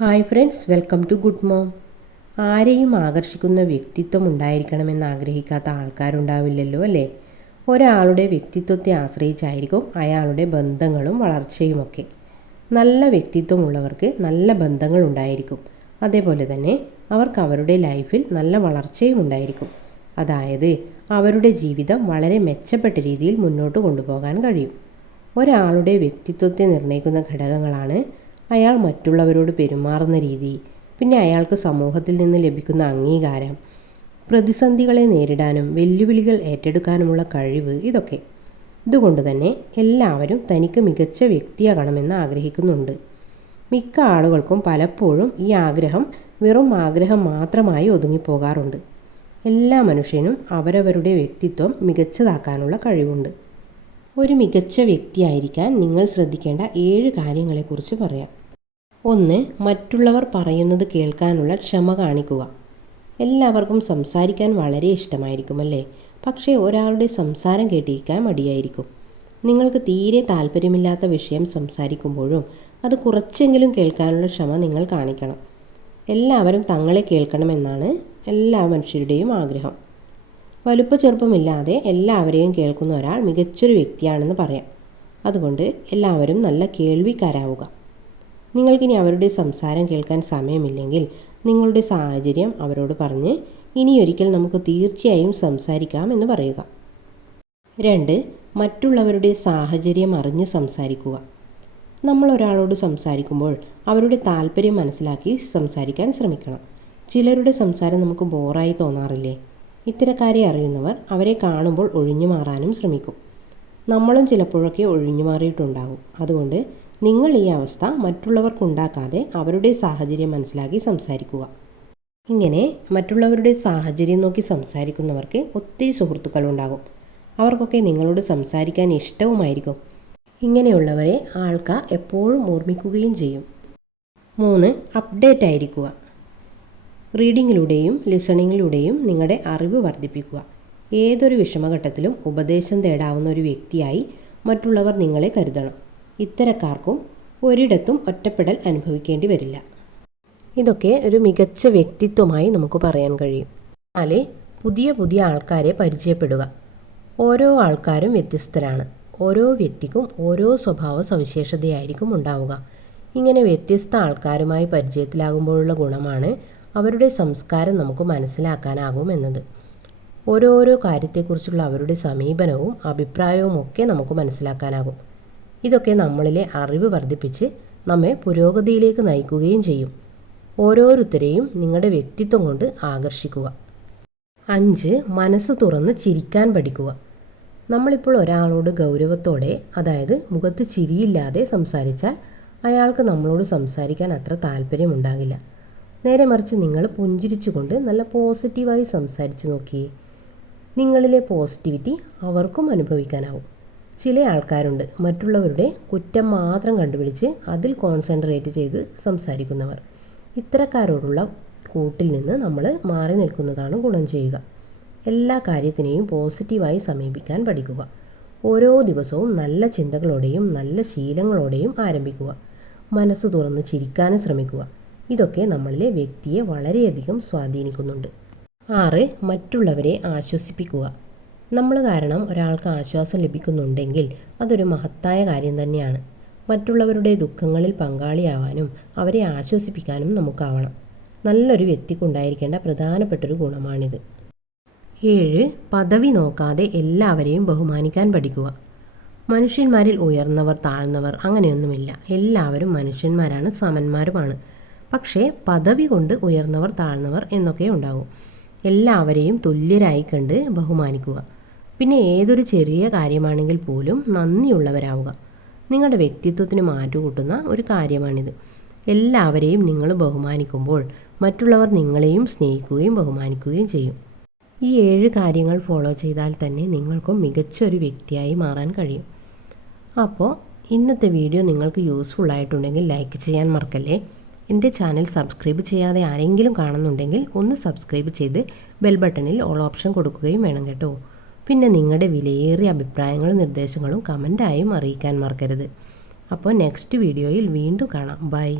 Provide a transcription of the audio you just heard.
Hi friends welcome to good mom ആരെയും ആകർഷിക്കുന്ന വ്യക്തിത്വം ഉണ്ടായിരിക്കണമെന്ന് ആഗ്രഹിക്കാത്ത ആൾക്കാരുണ്ടാവില്ലല്ലോ അല്ലേ? ഒരാളുടെ വ്യക്തിത്വത്തെ ആശ്രയിച്ചായിരിക്കും അയാളുടെ ബന്ധങ്ങളും വളർച്ചയുമൊക്കെ നല്ല വ്യക്തിത്വമുള്ളവർക്ക് നല്ല ബന്ധങ്ങൾ ഉണ്ടായിരിക്കും. അതേപോലെ തന്നെ അവർക്ക് അവരുടെ ലൈഫിൽ നല്ല വളർച്ചയും ഉണ്ടായിരിക്കും. അതായത് അവരുടെ ജീവിതം വളരെ മെച്ചപ്പെട്ട രീതിയിൽ മുന്നോട്ട് കൊണ്ടുപോകാൻ കഴിയും. ഒരാളുടെ വ്യക്തിത്വത്തെ നിർണയിക്കുന്ന ഘടകങ്ങളാണ് അയാൾ മറ്റുള്ളവരോട് പെരുമാറുന്ന രീതി പിന്നെ അയാൾക്ക് സമൂഹത്തിൽ നിന്ന് ലഭിക്കുന്ന അംഗീകാരം പ്രതിസന്ധികളെ നേരിടാനും വെല്ലുവിളികൾ ഏറ്റെടുക്കാനുമുള്ള കഴിവ് ഇതൊക്കെ. ഇതുകൊണ്ട് തന്നെ എല്ലാവരും തനിക്ക് മികച്ച വ്യക്തിയാകണമെന്ന് ആഗ്രഹിക്കുന്നുണ്ട്. മിക്ക ആളുകൾക്കും പലപ്പോഴും ഈ ആഗ്രഹം വെറും ആഗ്രഹം മാത്രമായി ഒതുങ്ങിപ്പോകാറുണ്ട്. എല്ലാ മനുഷ്യനും അവരവരുടെ വ്യക്തിത്വം മികച്ചതാക്കാനുള്ള കഴിവുണ്ട്. ഒരു മികച്ച വ്യക്തിയായിരിക്കാൻ നിങ്ങൾ ശ്രദ്ധിക്കേണ്ട ഏഴ് കാര്യങ്ങളെക്കുറിച്ച് പറയാം. ഒന്ന് മറ്റുള്ളവർ പറയുന്നത് കേൾക്കാനുള്ള ക്ഷമ കാണിക്കുക. എല്ലാവർക്കും സംസാരിക്കാൻ വളരെ ഇഷ്ടമായിരിക്കും അല്ലേ? പക്ഷേ ഒരാളുടെ സംസാരം കേട്ടിരിക്കാൻ മടിയായിരിക്കും. നിങ്ങൾക്ക് തീരെ താല്പര്യമില്ലാത്ത വിഷയം സംസാരിക്കുമ്പോഴും അത് കുറച്ചെങ്കിലും കേൾക്കാനുള്ള ക്ഷമ നിങ്ങൾ കാണിക്കണം. എല്ലാവരും തങ്ങളെ കേൾക്കണമെന്നാണ് എല്ലാ മനുഷ്യരുടെയും ആഗ്രഹം. വലുപ്പ ചെറുപ്പമില്ലാതെ എല്ലാവരെയും കേൾക്കുന്ന ഒരാൾ മികച്ചൊരു വ്യക്തിയാണെന്ന് പറയാം. അതുകൊണ്ട് എല്ലാവരും നല്ല കേൾവിക്കാരാവുക. നിങ്ങൾക്കിനി അവരുടെ സംസാരം കേൾക്കാൻ സമയമില്ലെങ്കിൽ നിങ്ങളുടെ സാഹചര്യം അവരോട് പറഞ്ഞ് ഇനിയൊരിക്കൽ നമുക്ക് തീർച്ചയായും സംസാരിക്കാം എന്ന് പറയുക. രണ്ട് മറ്റുള്ളവരുടെ സാഹചര്യം അറിഞ്ഞ് സംസാരിക്കുക. നമ്മൾ ഒരാളോട് സംസാരിക്കുമ്പോൾ അവരുടെ താല്പര്യം മനസ്സിലാക്കി സംസാരിക്കാൻ ശ്രമിക്കണം. ചിലരുടെ സംസാരം നമുക്ക് ബോറായി തോന്നാറില്ലേ? ഇത്തരക്കാരെ അറിയുന്നവർ അവരെ കാണുമ്പോൾ ഒഴിഞ്ഞു മാറാനും ശ്രമിക്കും. നമ്മളും ചിലപ്പോഴൊക്കെ ഒഴിഞ്ഞു മാറിയിട്ടുണ്ടാകും. അതുകൊണ്ട് നിങ്ങൾ ഈ അവസ്ഥ മറ്റുള്ളവർക്കുണ്ടാക്കാതെ അവരുടെ സാഹചര്യം മനസ്സിലാക്കി സംസാരിക്കുക. ഇങ്ങനെ മറ്റുള്ളവരുടെ സാഹചര്യം നോക്കി സംസാരിക്കുന്നവർക്ക് ഒത്തിരി സുഹൃത്തുക്കളുണ്ടാകും. അവർക്കൊക്കെ നിങ്ങളോട് സംസാരിക്കാൻ ഇഷ്ടവുമായിരിക്കും. ഇങ്ങനെയുള്ളവരെ ആൾക്കാർ എപ്പോഴും ഓർമ്മിക്കുകയും ചെയ്യും. മൂന്ന് അപ്ഡേറ്റ് ആയിരിക്കുക. റീഡിങ്ങിലൂടെയും ലിസണിങ്ങിലൂടെയും നിങ്ങളുടെ അറിവ് വർദ്ധിപ്പിക്കുക. ഏതൊരു വിഷമഘട്ടത്തിലും ഉപദേശം തേടാവുന്ന ഒരു വ്യക്തിയായി മറ്റുള്ളവർ നിങ്ങളെ കരുതണം. ഇത്തരക്കാർക്കും ഒരിടത്തും ഒറ്റപ്പെടൽ അനുഭവിക്കേണ്ടി വരില്ല. ഇതൊക്കെ ഒരു മികച്ച വ്യക്തിത്വമായി നമുക്ക് പറയാൻ കഴിയും. അല്ലെ? പുതിയ പുതിയ ആൾക്കാരെ പരിചയപ്പെടുക. ഓരോ ആൾക്കാരും വ്യത്യസ്തരാണ്. ഓരോ വ്യക്തിക്കും ഓരോ സ്വഭാവ സവിശേഷതയായിരിക്കും ഉണ്ടാവുക. ഇങ്ങനെ വ്യത്യസ്ത ആൾക്കാരുമായി പരിചയത്തിലാകുമ്പോഴുള്ള ഗുണമാണ് അവരുടെ സംസ്കാരം നമുക്ക് മനസ്സിലാക്കാനാകും എന്നത്. ഓരോരോ കാര്യത്തെക്കുറിച്ചുള്ള അവരുടെ സമീപനവും അഭിപ്രായവും ഒക്കെ നമുക്ക് മനസ്സിലാക്കാനാകും. ഇതൊക്കെ നമ്മളിലെ അറിവ് വർദ്ധിപ്പിച്ച് നമ്മെ പുരോഗതിയിലേക്ക് നയിക്കുകയും ചെയ്യും. ഓരോരുത്തരെയും നിങ്ങളുടെ വ്യക്തിത്വം കൊണ്ട് ആകർഷിക്കുക. അഞ്ച് മനസ്സ് തുറന്ന് ചിരിക്കാൻ പഠിക്കുക. നമ്മളിപ്പോൾ ഒരാളോട് ഗൗരവത്തോടെ അതായത് മുഖത്ത് ചിരിയില്ലാതെ സംസാരിച്ചാൽ അയാൾക്ക് നമ്മളോട് സംസാരിക്കാൻ അത്ര താല്പര്യമുണ്ടാകില്ല. നേരെ മറിച്ച് നിങ്ങൾ പുഞ്ചിരിച്ചുകൊണ്ട് നല്ല പോസിറ്റീവായി സംസാരിച്ച് നോക്കിയേ. നിങ്ങളിലെ പോസിറ്റിവിറ്റി അവർക്കും അനുഭവിക്കാനാവും. ചില ആൾക്കാരുണ്ട് മറ്റുള്ളവരുടെ കുറ്റം മാത്രം കണ്ടുപിടിച്ച് അതിൽ കോൺസെൻട്രേറ്റ് ചെയ്ത് സംസാരിക്കുന്നവർ. ഇത്തരക്കാരോടുള്ള കൂട്ടിൽ നിന്ന് നമ്മൾ മാറി നിൽക്കുന്നതാണ് ഗുണം ചെയ്യുക. എല്ലാ കാര്യത്തിനെയും പോസിറ്റീവായി സമീപിക്കാൻ പഠിക്കുക. ഓരോ ദിവസവും നല്ല ചിന്തകളോടെയും നല്ല ശീലങ്ങളോടെയും ആരംഭിക്കുക. മനസ്സ് തുറന്ന് ചിരിക്കാനും ശ്രമിക്കുക. ഇതൊക്കെ നമ്മളിലെ വ്യക്തിയെ വളരെയധികം സ്വാധീനിക്കുന്നുണ്ട്. ആറ് മറ്റുള്ളവരെ ആശ്വസിപ്പിക്കുക. നമ്മൾ കാരണം ഒരാൾക്ക് ആശ്വാസം ലഭിക്കുന്നുണ്ടെങ്കിൽ അതൊരു മഹത്തായ കാര്യം തന്നെയാണ്. മറ്റുള്ളവരുടെ ദുഃഖങ്ങളിൽ പങ്കാളിയാവാനും അവരെ ആശ്വസിപ്പിക്കാനും നമുക്കാവണം. നല്ലൊരു വ്യക്തിക്കുണ്ടായിരിക്കേണ്ട പ്രധാനപ്പെട്ടൊരു ഗുണമാണിത്. ഏഴ് പദവി നോക്കാതെ എല്ലാവരെയും ബഹുമാനിക്കാൻ പഠിക്കുക. മനുഷ്യന്മാരിൽ ഉയർന്നവർ താഴ്ന്നവർ അങ്ങനെയൊന്നുമില്ല. എല്ലാവരും മനുഷ്യന്മാരാണ് സമന്മാരുമാണ്. പക്ഷേ പദവി കൊണ്ട് ഉയർന്നവർ താഴ്ന്നവർ എന്നൊക്കെ ഉണ്ടാവും. എല്ലാവരെയും തുല്യരായി കണ്ട് ബഹുമാനിക്കുക. പിന്നെ ഏതൊരു ചെറിയ കാര്യമാണെങ്കിൽ പോലും നന്ദിയുള്ളവരാവുക. നിങ്ങളുടെ വ്യക്തിത്വത്തിന് മാറ്റുകൂട്ടുന്ന ഒരു കാര്യമാണിത്. എല്ലാവരെയും നിങ്ങൾ ബഹുമാനിക്കുമ്പോൾ മറ്റുള്ളവർ നിങ്ങളെയും സ്നേഹിക്കുകയും ബഹുമാനിക്കുകയും ചെയ്യും. ഈ ഏഴ് കാര്യങ്ങൾ ഫോളോ ചെയ്താൽ തന്നെ നിങ്ങൾക്കും മികച്ചൊരു വ്യക്തിയായി മാറാൻ കഴിയും. അപ്പോൾ ഇന്നത്തെ വീഡിയോ നിങ്ങൾക്ക് യൂസ്ഫുൾ ആയിട്ടുണ്ടെങ്കിൽ ലൈക്ക് ചെയ്യാൻ മറക്കല്ലേ? എന്റെ ചാനൽ സബ്സ്ക്രൈബ് ചെയ്യാതെ ആരെങ്കിലും കാണുന്നുണ്ടെങ്കിൽ ഒന്ന് സബ്സ്ക്രൈബ് ചെയ്ത് ബെൽ ബട്ടണിൽ ഓൾ ഓപ്ഷൻ കൊടുക്കുകയും വേണം കേട്ടോ. പിന്നെ നിങ്ങളുടെ വിലയേറിയ അഭിപ്രായങ്ങളും നിർദ്ദേശങ്ങളും കമന്റായും അറിയിക്കാൻ മറക്കരുത്. അപ്പോൾ നെക്സ്റ്റ് വീഡിയോയിൽ വീണ്ടും കാണാം. ബൈ.